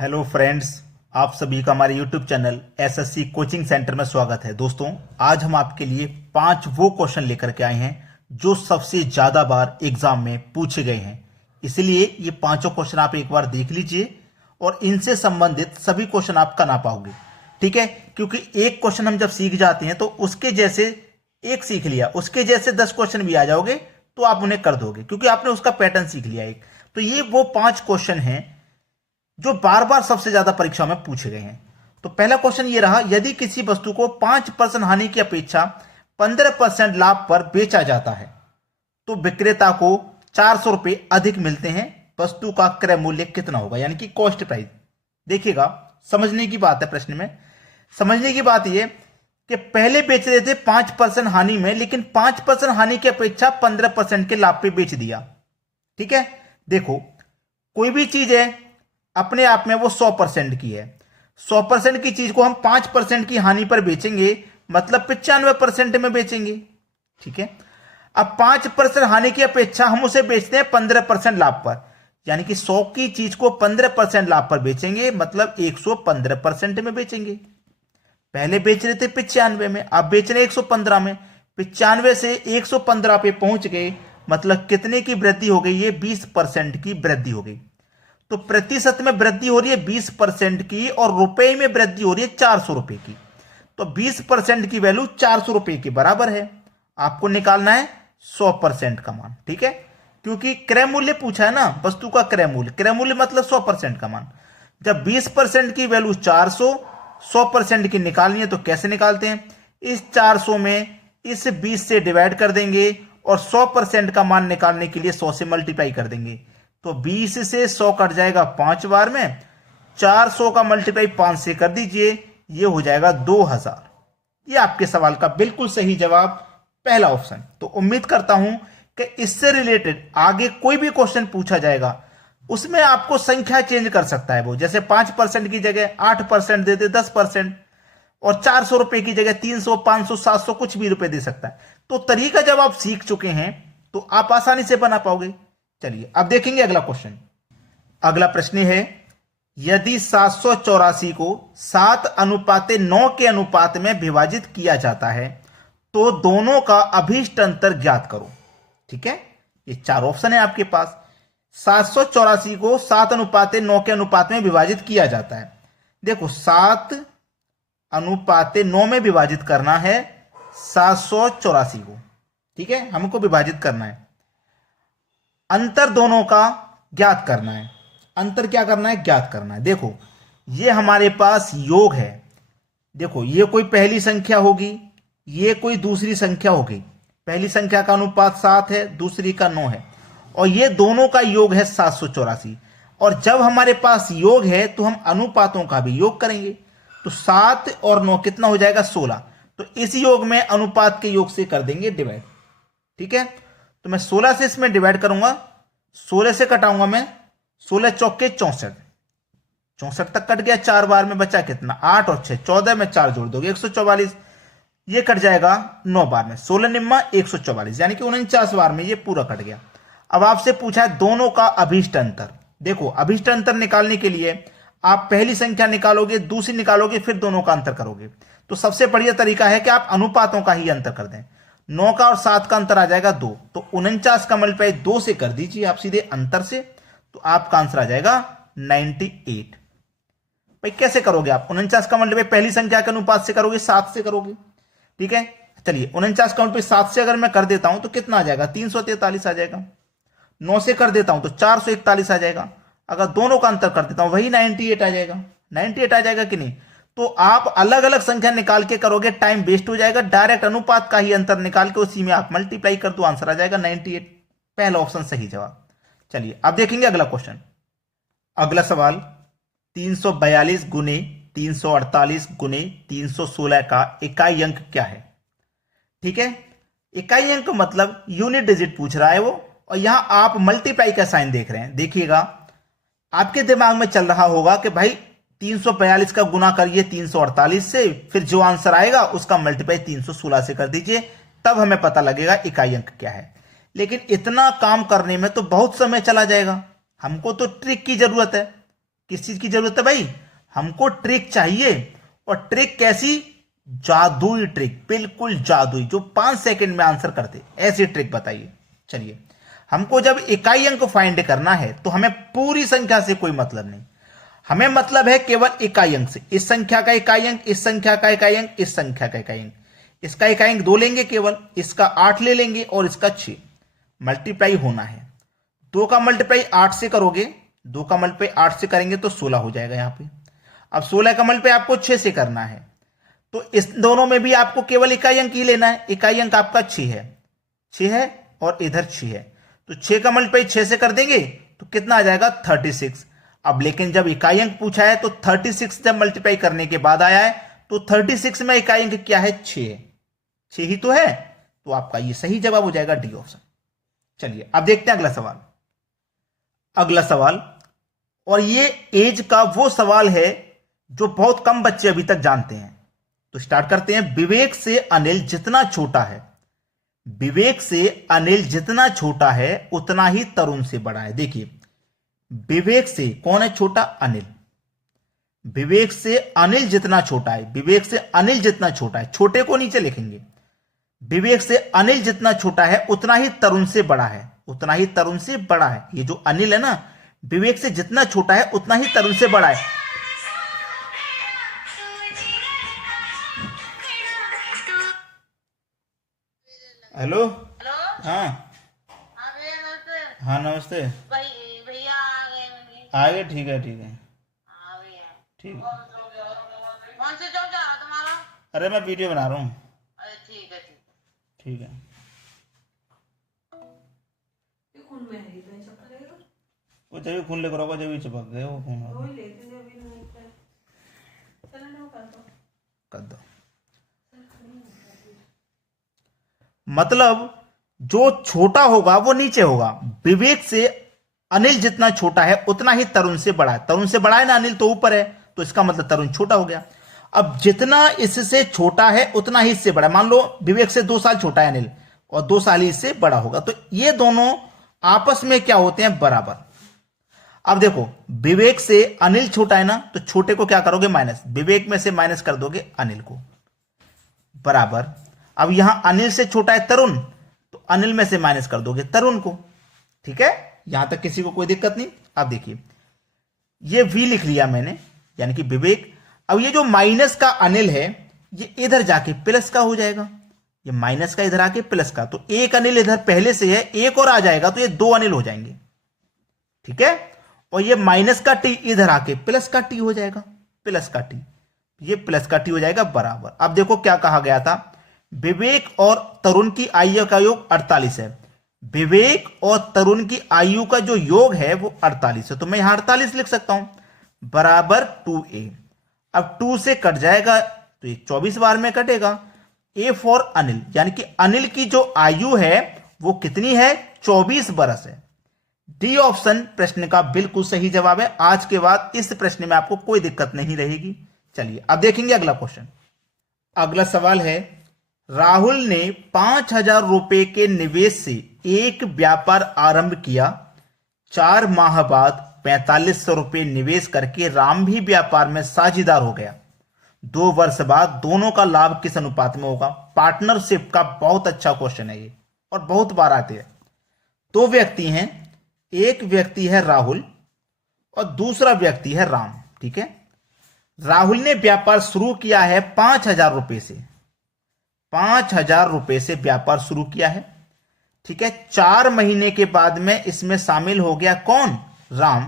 Hello friends, आप सभी का हमारे YouTube channel SSC coaching centre में स्वागत है। दोस्तों, आज हम आपके लिए 5 वो क्वेश्चन लेकर के आए हैं जो सबसे ज्यादा बार एग्जाम में पूछे गए हैं। इसलिए ये पांचों क्वेश्चन आप एक बार देख लीजिए और इनसे संबंधित सभी क्वेश्चन आप कर ना पाओगे, ठीक है? क्योंकि एक क्वेश्चन हम जब सीख जाते हैं तो उसके जैसे एक सीख लिया, उसके जैसे 10 क्वेश्चन भी आ जाओगे तो आप उन्हें कर दोगे, क्योंकि आपने उसका पैटर्न सीख लिया एक। तो ये वो 5 क्वेश्चन हैं जो बार बार सबसे ज्यादा परीक्षा में पूछे गए हैं। तो पहला क्वेश्चन ये रहा, यदि किसी वस्तु को 5% हानि की अपेक्षा 15% लाभ पर बेचा जाता है तो विक्रेता को 400 रुपए अधिक मिलते हैं, वस्तु का क्रय मूल्य कितना होगा, यानी कि कॉस्ट प्राइस। देखिएगा, समझने की बात है, प्रश्न में समझने की बात यह कि पहले बेच रहे थे 5% हानि में, लेकिन 5% हानि की अपेक्षा 15% के लाभ पे बेच दिया। ठीक है, देखो कोई भी चीज है अपने आप में वो 100% की है। 100% की चीज को हम 5% की हानि पर बेचेंगे, मतलब 95% में बेचेंगे। ठीक है, अब 5% हानि की अपेक्षा हम उसे बेचते हैं 15% लाभ पर, यानी कि 100 की चीज को 15% लाभ पर बेचेंगे, मतलब 115% में बेचेंगे। पहले बेच रहे थे 95 में, अब बेच रहे 115 में। 95 से 115 पे पहुंच गए, मतलब कितने की वृद्धि हो गई? ये 20% की वृद्धि हो गई। तो प्रतिशत में वृद्धि हो रही है 20% की, और रुपए में वृद्धि हो रही है 400 रुपए की। तो 20% की वैल्यू 400 रुपए के बराबर है। आपको निकालना है 100% का मान। ठीक है, क्योंकि क्रय मूल्य पूछा है ना, वस्तु का क्रय मूल्य, क्रय मूल्य मतलब 100% का मान। जब 20% की वैल्यू 400, 100% की निकालनी है तो कैसे निकालते हैं? इस 400 में इस 20 से डिवाइड कर देंगे और 100% का मान निकालने के लिए 100 से मल्टीप्लाई कर देंगे। तो 20 से 100 कट जाएगा 5 बार में, 400 का मल्टीप्लाई 5 से कर दीजिए, ये हो जाएगा 2000। ये आपके सवाल का बिल्कुल सही जवाब, पहला ऑप्शन। तो उम्मीद करता हूं कि इससे रिलेटेड आगे कोई भी क्वेश्चन पूछा जाएगा उसमें आपको संख्या चेंज कर सकता है वो, जैसे 5% की जगह 8% दे दे, 10%, और 400 रुपए की जगह 300, 500, 700 कुछ भी रुपए दे सकता है। तो तरीका जब आप सीख चुके हैं तो आप आसानी से बना पाओगे। चलिए अब देखेंगे अगला क्वेश्चन। अगला प्रश्न है, यदि 784 को 7:9 के अनुपात में विभाजित किया जाता है तो दोनों का अभीष्ट अंतर ज्ञात करो। ठीक है, ये 4 ऑप्शन है आपके पास। 784 को 7:9 के अनुपात में विभाजित किया जाता है। देखो 7:9 में विभाजित करना है 784 को। ठीक है, हमको विभाजित करना है, अंतर दोनों का ज्ञात करना है। अंतर क्या करना है? ज्ञात करना है। देखो ये हमारे पास योग है, देखो ये कोई पहली संख्या होगी, ये कोई दूसरी संख्या होगी। पहली संख्या का अनुपात 7 है, दूसरी का 9 है, और ये दोनों का योग है 784। और जब हमारे पास योग है तो हम अनुपातों का भी योग करेंगे। तो 7 और 9 कितना हो जाएगा? 16। तो इस योग में अनुपात के योग से कर देंगे डिवाइड। ठीक है, तो मैं 16 से इसमें डिवाइड करूंगा, 16 से कटाऊंगा मैं, 16 चौके 64, 64 तक कट गया, 4 बार में बचा कितना? 8 और 6 14 में 4 जोड़ दोगे 144, ये कट जाएगा 9 बार में, 16 निम्मा 144, यानी कि 49 बार में ये पूरा कट गया। अब आपसे पूछा है दोनों का अभीष्ट अंतर। देखो अभीष्ट अंतर निकालने के लिए आप पहली संख्या निकालोगे, दूसरी निकालोगे, फिर दोनों का अंतर करोगे। तो सबसे बढ़िया तरीका है कि आप अनुपातों का ही अंतर कर दें। 9 का और 7 का अंतर आ जाएगा 2, तो 49 का मल्टीप्लाई 2 से कर दीजिए आप सीधे अंतर से, तो आपका आंसर आ जाएगा 98। भाई कैसे करोगे आप? 49 का मल्टीप्लाई पहली संख्या के अनुपात से करोगे, 7 से करोगे। ठीक है, चलिए 49 का मल्टीप्लाई 7 से अगर मैं कर देता हूं तो कितना आ जाएगा? 343 आ जाएगा। 9 से कर देता हूं तो 441 आ जाएगा। अगर दोनों का अंतर कर देता हूं वही 98 आ जाएगा। 98 आ जाएगा कि नहीं? तो आप अलग अलग संख्या निकाल के करोगे, टाइम वेस्ट हो जाएगा। डायरेक्ट अनुपात का ही अंतर निकाल के उसी में आप मल्टीप्लाई कर दो, आंसर आ जाएगा 98। पहला ऑप्शन सही जवाब। चलिए अब देखेंगे अगला क्वेश्चन। अगला सवाल, 342 गुने 348 गुने 316 का इकाई अंक क्या है? ठीक है, इकाई अंक मतलब यूनिट डिजिट पूछ रहा है वो, और यहां आप मल्टीप्लाई का साइन देख रहे हैं। देखिएगा आपके दिमाग में चल रहा होगा कि भाई 342 का गुना करिए 348 से, फिर जो आंसर आएगा उसका मल्टीप्लाई 316 से कर दीजिए, तब हमें पता लगेगा इकाई अंक क्या है। लेकिन इतना काम करने में तो बहुत समय चला जाएगा। हमको तो ट्रिक की जरूरत है। किस चीज की जरूरत है भाई? हमको ट्रिक चाहिए। और ट्रिक कैसी? जादुई ट्रिक, बिल्कुल जादुई, जो 5 सेकंड में आंसर करते, ऐसी ट्रिक बताइए। चलिए, हमको जब इकाई अंक फाइंड करना है तो हमें पूरी संख्या से कोई मतलब नहीं, हमें मतलब है केवल इकाई अंक से। इस संख्या का इकाई अंक, इस संख्या का इकाई अंक, इस संख्या का इकाई अंक। इसका इकाई अंक 2 लेंगे केवल, इसका 8 ले लेंगे और इसका 6। मल्टीप्लाई होना है। 2 का मल्टीप्लाई 8 से करोगे, 2 का मल्टीप्लाई 8 से करेंगे तो 16 हो जाएगा यहां पे। अब 16 का मल्टीप्लाई आपको 6 से करना है, तो इस दोनों में भी आपको केवल इकाई अंक ही लेना है। इकाई अंक आपका 6 है, 6 है और इधर 6 है, तो 6 का मल्टीप्लाई 6 से कर देंगे तो कितना आ जाएगा? 36। अब लेकिन जब इकाई अंक पूछा है तो 36 जब मल्टीप्लाई करने के बाद आया है तो 36 में इकाई अंक क्या है? 6 है, 6 ही तो है, तो आपका ये सही जवाब हो जाएगा, डी ऑप्शन। चलिए अब देखते हैं अगला सवाल। अगला सवाल, और ये एज का वो सवाल है जो बहुत कम बच्चे अभी तक जानते हैं। तो स्टार्ट करते हैं। विवेक से अनिल जितना छोटा है, विवेक से अनिल जितना छोटा है उतना ही तरुण से बड़ा है। देखिए, विवेक से कौन है छोटा? अनिल। विवेक से अनिल जितना छोटा है, विवेक से अनिल जितना छोटा है, छोटे को नीचे लिखेंगे। विवेक से अनिल जितना छोटा है उतना ही तरुण से बड़ा है, उतना ही तरुण से बड़ा है। ये जो अनिल है ना, विवेक से जितना छोटा है उतना ही तरुण से बड़ा है। हेलो। हेलो। हाँ हाँ भैया नमस्ते। हाँ नमस्ते। भैया आ गए होंगे। आ गए, ठीक है ठीक है। हाँ भैया। ठीक है। कौन से जॉब जा रहा तुम्हारा? अरे मैं वीडियो बना रहा हूँ। अरे ठीक है ठीक है। ठीक है। खून में है तो चक्कर है वो जब भी खून लेकर आओगे, जब भी चिपक गए वो खून वो लेते हैं अभी नहीं चलो ना कर दो। मतलब जो छोटा होगा वो नीचे होगा। विवेक से अनिल जितना छोटा है उतना ही तरुण से बड़ा है। तरुण से बड़ा है ना, अनिल तो ऊपर है, तो इसका मतलब तरुण छोटा हो गया। अब जितना इससे छोटा है उतना ही इससे बड़ा है। मान लो विवेक से 2 साल छोटा है अनिल और 2 साल ही इससे बड़ा होगा, तो ये दोनों आपस में क्या होते हैं? बराबर। अब देखो, विवेक से अनिल छोटा है ना, तो छोटे को क्या करोगे? माइनस। विवेक में से माइनस कर दोगे अनिल को, बराबर। अब यहां अनिल से छोटा है तरुण, तो अनिल में से माइनस कर दोगे तरुण को। ठीक है, यहां तक किसी को कोई दिक्कत नहीं। अब देखिए, ये v लिख लिया मैंने, यानी कि विवेक। अब ये जो माइनस का अनिल है ये इधर जाके प्लस का हो जाएगा, ये माइनस का इधर आके प्लस का, तो एक अनिल इधर पहले से है, एक और आ जाएगा तो ये 2 अनिल हो जाएंगे। ठीक है, और ये माइनस का टी इधर आके प्लस का टी हो जाएगा, प्लस का टी, ये प्लस का टी हो जाएगा, बराबर। अब देखो क्या कहा गया था, विवेक और तरुण की आयु का योग 48 है। विवेक और तरुण की आयु का जो योग है वो 48 है, तो मैं यहां 48 लिख सकता हूं, बराबर 2a। अब 2 से कट जाएगा तो ये 24 बार में कटेगा। a फॉर अनिल, यानी कि अनिल की जो आयु है वो कितनी है? 24 बरस है। डी ऑप्शन प्रश्न का बिल्कुल सही जवाब है। आज के बाद इस प्रश्न में आपको कोई दिक्कत नहीं रहेगी। चलिए अब देखेंगे अगला क्वेश्चन। अगला सवाल है, राहुल ने 5,000 रुपए के निवेश से एक व्यापार आरंभ किया। 4 माह बाद 4,500 रुपए निवेश करके राम भी व्यापार में साझेदार हो गया। 2 वर्ष बाद दोनों का लाभ किस अनुपात में होगा? पार्टनरशिप का बहुत अच्छा क्वेश्चन है ये, और बहुत बार आते हैं। 2 व्यक्ति हैं, एक व्यक्ति है राहुल और दूसरा व्यक्ति है राम। ठीक है, राहुल ने व्यापार शुरू किया है 5,000 रुपए से, 5,000 रुपए से व्यापार शुरू किया है। ठीक है, 4 महीने के बाद में इसमें शामिल हो गया कौन? राम,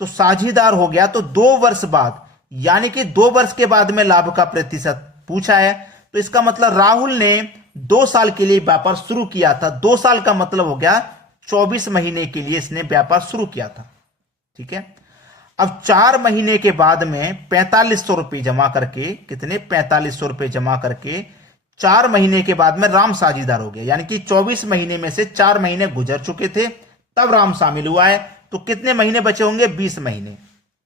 तो साझेदार हो गया। तो 2 वर्ष बाद, यानी कि 2 वर्ष के बाद में लाभ का प्रतिशत पूछा है, तो इसका मतलब राहुल ने 2 साल के लिए व्यापार शुरू किया था। 2 साल का मतलब हो गया 24 महीने के लिए इसने व्यापार शुरू किया था। ठीक है, अब 4 महीने के बाद में 4,500 रुपए जमा करके, कितने? 4,500 रुपए जमा करके 4 महीने के बाद में राम साझेदार हो गया, यानी कि 24 महीने में से 4 महीने गुजर चुके थे तब राम शामिल हुआ है, तो कितने महीने बचे होंगे? 20 महीने।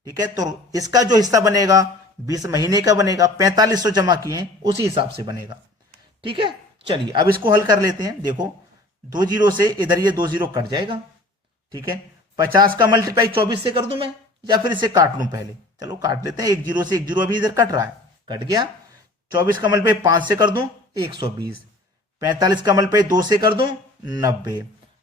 ठीक है, तो इसका जो हिस्सा बनेगा 20 महीने का बनेगा, 4,500 जमा किए उसी हिसाब से बनेगा। ठीक है, चलिए अब इसको हल कर लेते हैं। देखो 2 जीरो से इधर ये 2 जीरो कट जाएगा। ठीक है, 50 का मल्टीप्लाई 24 से कर दूं मैं, या फिर इसे काट लूं पहले? चलो काट लेते हैं। 1 0 से 1 0 अभी इधर कट रहा है, कट गया। 24 का मल्टीप्लाई 5 से कर दूं 120, 45 का मल्टीप्लाई 2 से कर दूं 90।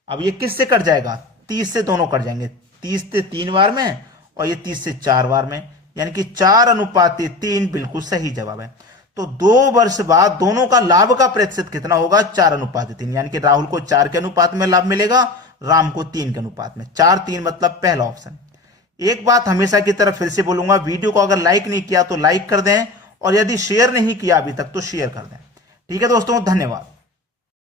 अब ये किस से कट जाएगा? 30 से दोनों कट जाएंगे, 30 से 3 बार में और ये 30 से 4 बार में, यानी कि 4:3 बिल्कुल सही जवाब है। तो 2 वर्ष बाद दोनों का लाभ का प्रतिशत कितना होगा? 4:3, यानी कि राहुल को 4 के अनुपात में लाभ मिलेगा, राम को 3 के अनुपात में। 4-3 मतलब पहला ऑप्शन। एक बात हमेशा की तरह फिर से बोलूंगा, वीडियो को अगर लाइक नहीं किया तो लाइक कर दें, और यदि शेयर नहीं किया अभी तक तो शेयर कर दें। ठीक है दोस्तों, धन्यवाद।